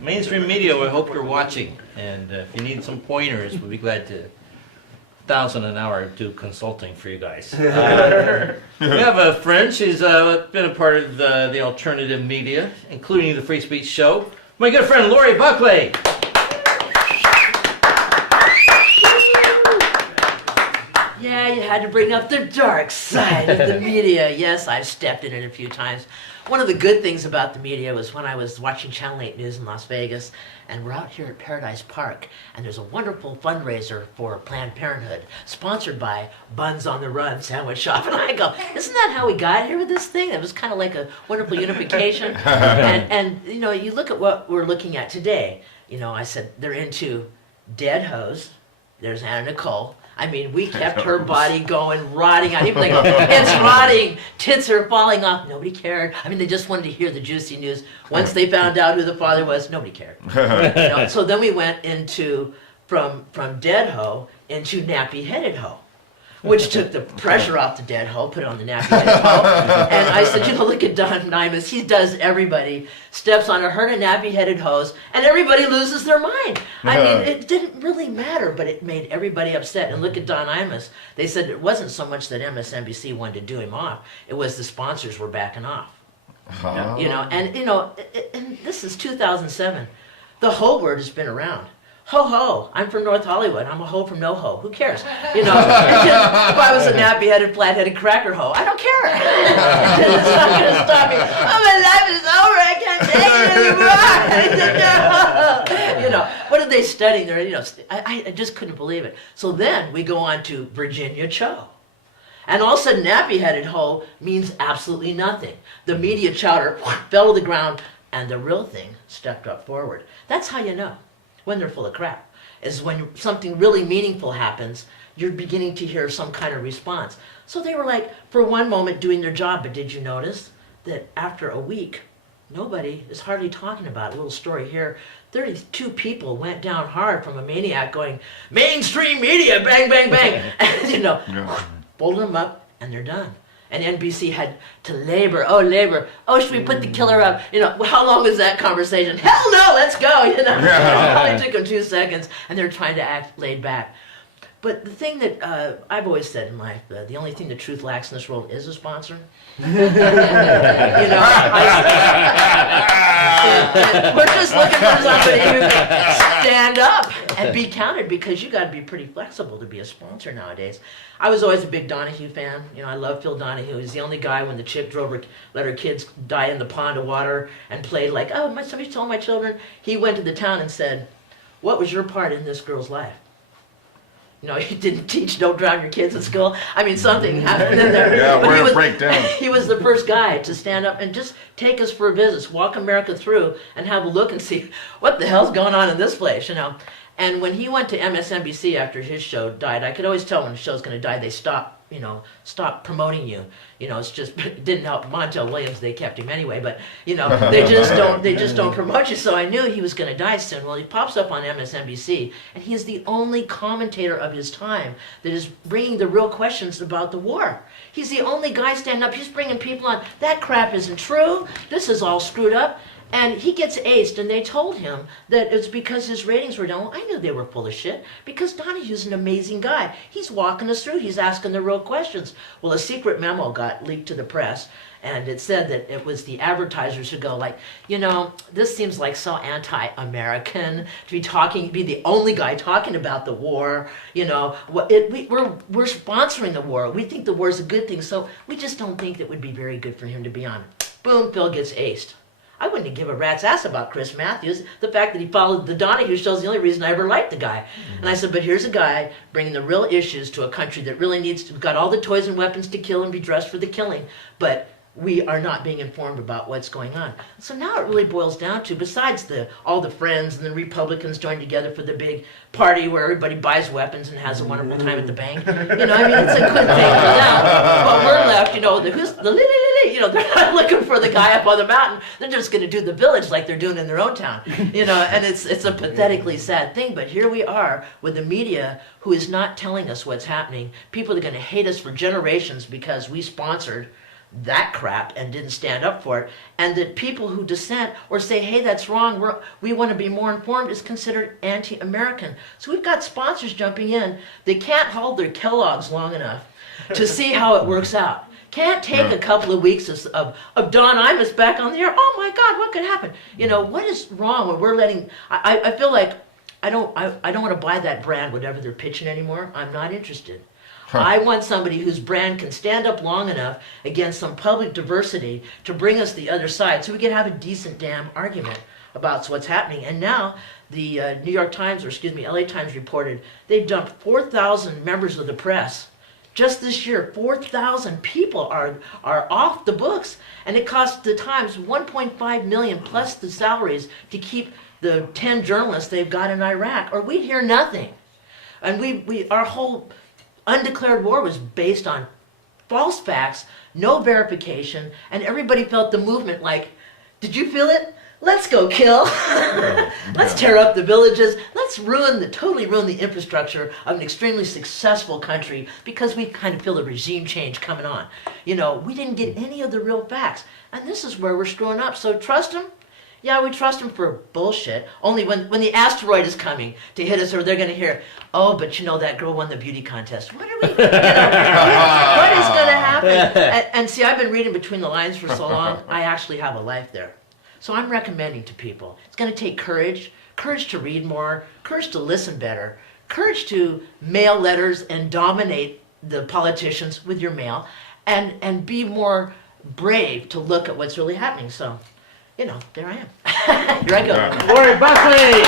Mainstream media, we hope you're watching, and if you need some pointers, we'll be glad to 1,000 an hour do consulting for you guys. We have a friend, she's been a part of the alternative media, including the Free Speech Show. My good friend Laurie Buckley. Yeah, you had to bring up the dark side of the media. Yes, I've stepped in it a few times. One of the good things about the media was when I was watching Channel 8 News in Las Vegas, and we're out here at Paradise Park, and there's a wonderful fundraiser for Planned Parenthood, sponsored by Buns on the Run Sandwich Shop. And I go, isn't that how we got here with this thing? It was kind of like a wonderful unification. and you know, you look at what we're looking at today. You know, I said they're into dead hoes. There's Anna Nicole. I mean, we kept her body going, rotting out. Even like, it's rotting, tits are falling off. Nobody cared. I mean, they just wanted to hear the juicy news. Once they found out who the father was, nobody cared. You know, so then we went into, from dead hoe into nappy-headed hoe, which took the pressure off the dead hoe, put it on the nappy-headed hoe. And I said, you know, look at Don Nimus. He does everybody, steps on a herd of nappy-headed hoes, and everybody loses their mind. I mean, it didn't really matter, but it made everybody upset. And look at Don Imus. They said it wasn't so much that MSNBC wanted to do him off. It was the sponsors were backing off. You know, and this is 2007. The hoe word has been around. Ho ho, I'm from North Hollywood. I'm a hoe from no ho. Who cares? You know, if I was a nappy-headed, flat-headed cracker hoe, I don't care. It's not going to stop me. Oh, my life is over. I can't take it anymore. You know, what are they studying there? You know, I just couldn't believe it. So then we go on to Virginia Cho. And all of a sudden, nappy-headed hoe means absolutely nothing. The media chowder fell to the ground, and the real thing stepped up forward. That's how you know when they're full of crap, is when something really meaningful happens, you're beginning to hear some kind of response. So they were like, for one moment, doing their job, but did you notice that after a week, nobody is hardly talking about it? A little story here. 32 people went down hard from a maniac going, mainstream media, bang, bang, bang. And, you know, folded them up, and they're done. And NBC had to labor. Oh, should we put the killer up? You know, how long was that conversation? Hell no, let's go. You know, it only took them 2 seconds, and they're trying to act laid back. But the thing that I've always said in life, the only thing the truth lacks in this world is a sponsor. You know, we're just looking for somebody who can stand up and be counted, because you got to be pretty flexible to be a sponsor nowadays. I was always a big Donahue fan. You know, I love Phil Donahue. He's the only guy when the chick let her kids die in the pond of water and played like, oh, somebody told my children. He went to the town and said, what was your part in this girl's life? You know, he didn't teach don't drown your kids at school. I mean, something happened in there. Yeah, but we're break down. He was the first guy to stand up and just take us for a visit, walk America through and have a look and see what the hell's going on in this place, you know. And when he went to MSNBC after his show died, I could always tell when the show's going to die, they stop promoting you. You know, it's just, it didn't help Montel Williams, they kept him anyway, but, you know, they just don't promote you. So I knew he was going to die soon. Well, he pops up on MSNBC, and he is the only commentator of his time that is bringing the real questions about the war. He's the only guy standing up. He's bringing people on. That crap isn't true. This is all screwed up. And he gets aced, and they told him that it's because his ratings were down. Well, I knew they were full of shit, because Donahue's an amazing guy. He's walking us through. He's asking the real questions. Well, a secret memo got leaked to the press, and it said that it was the advertisers who go like, you know, this seems like so anti-American to be the only guy talking about the war. You know, we're sponsoring the war. We think the war is a good thing, so we just don't think that would be very good for him to be on. Boom, Phil gets aced. I wouldn't give a rat's ass about Chris Matthews. The fact that he followed the Donahue show is the only reason I ever liked the guy. And I said, but here's a guy bringing the real issues to a country that really got all the toys and weapons to kill and be dressed for the killing, but we are not being informed about what's going on. So now it really boils down to, besides all the Friends and the Republicans joined together for the big party where everybody buys weapons and has a wonderful time at the bank. You know, I mean, it's a good thing for them. But we're left, you know, you know, they're not looking for the guy up on the mountain. They're just going to do the village like they're doing in their own town. You know, and it's a pathetically sad thing. But here we are with the media who is not telling us what's happening. People are going to hate us for generations because we sponsored that crap and didn't stand up for it, and that people who dissent or say, hey, that's wrong, we want to be more informed, is considered anti-American. So we've got sponsors jumping in. They can't hold their Kellogg's long enough to see how it works out. Can't take a couple of weeks of Don Imus back on the air. Oh my God, what could happen? You know, what is wrong when we're letting, I feel like I don't want to buy that brand, whatever they're pitching anymore. I'm not interested. I want somebody whose brand can stand up long enough against some public diversity to bring us the other side so we can have a decent damn argument about what's happening. And now the New York Times, or excuse me, LA Times reported they've dumped 4,000 members of the press. Just this year, 4,000 people are off the books. And it cost the Times $1.5 million plus the salaries to keep the 10 journalists they've got in Iraq, or we'd hear nothing. And our whole undeclared war was based on false facts, no verification, and everybody felt the movement like, did you feel it? Let's go kill. Let's tear up the villages. Let's totally ruin the infrastructure of an extremely successful country because we kind of feel the regime change coming on. You know, we didn't get any of the real facts. And this is where we're screwing up. So trust them? Yeah, we trust them for bullshit. Only when the asteroid is coming to hit us, or they're going to hear, oh, but you know, that girl won the beauty contest. What are we, what is going to happen? And see, I've been reading between the lines for so long, I actually have a life there. So I'm recommending to people, it's going to take courage to read more, courage to listen better, courage to mail letters and dominate the politicians with your mail, and be more brave to look at what's really happening. So, you know, there I am. Here I go. Laurie Buckley!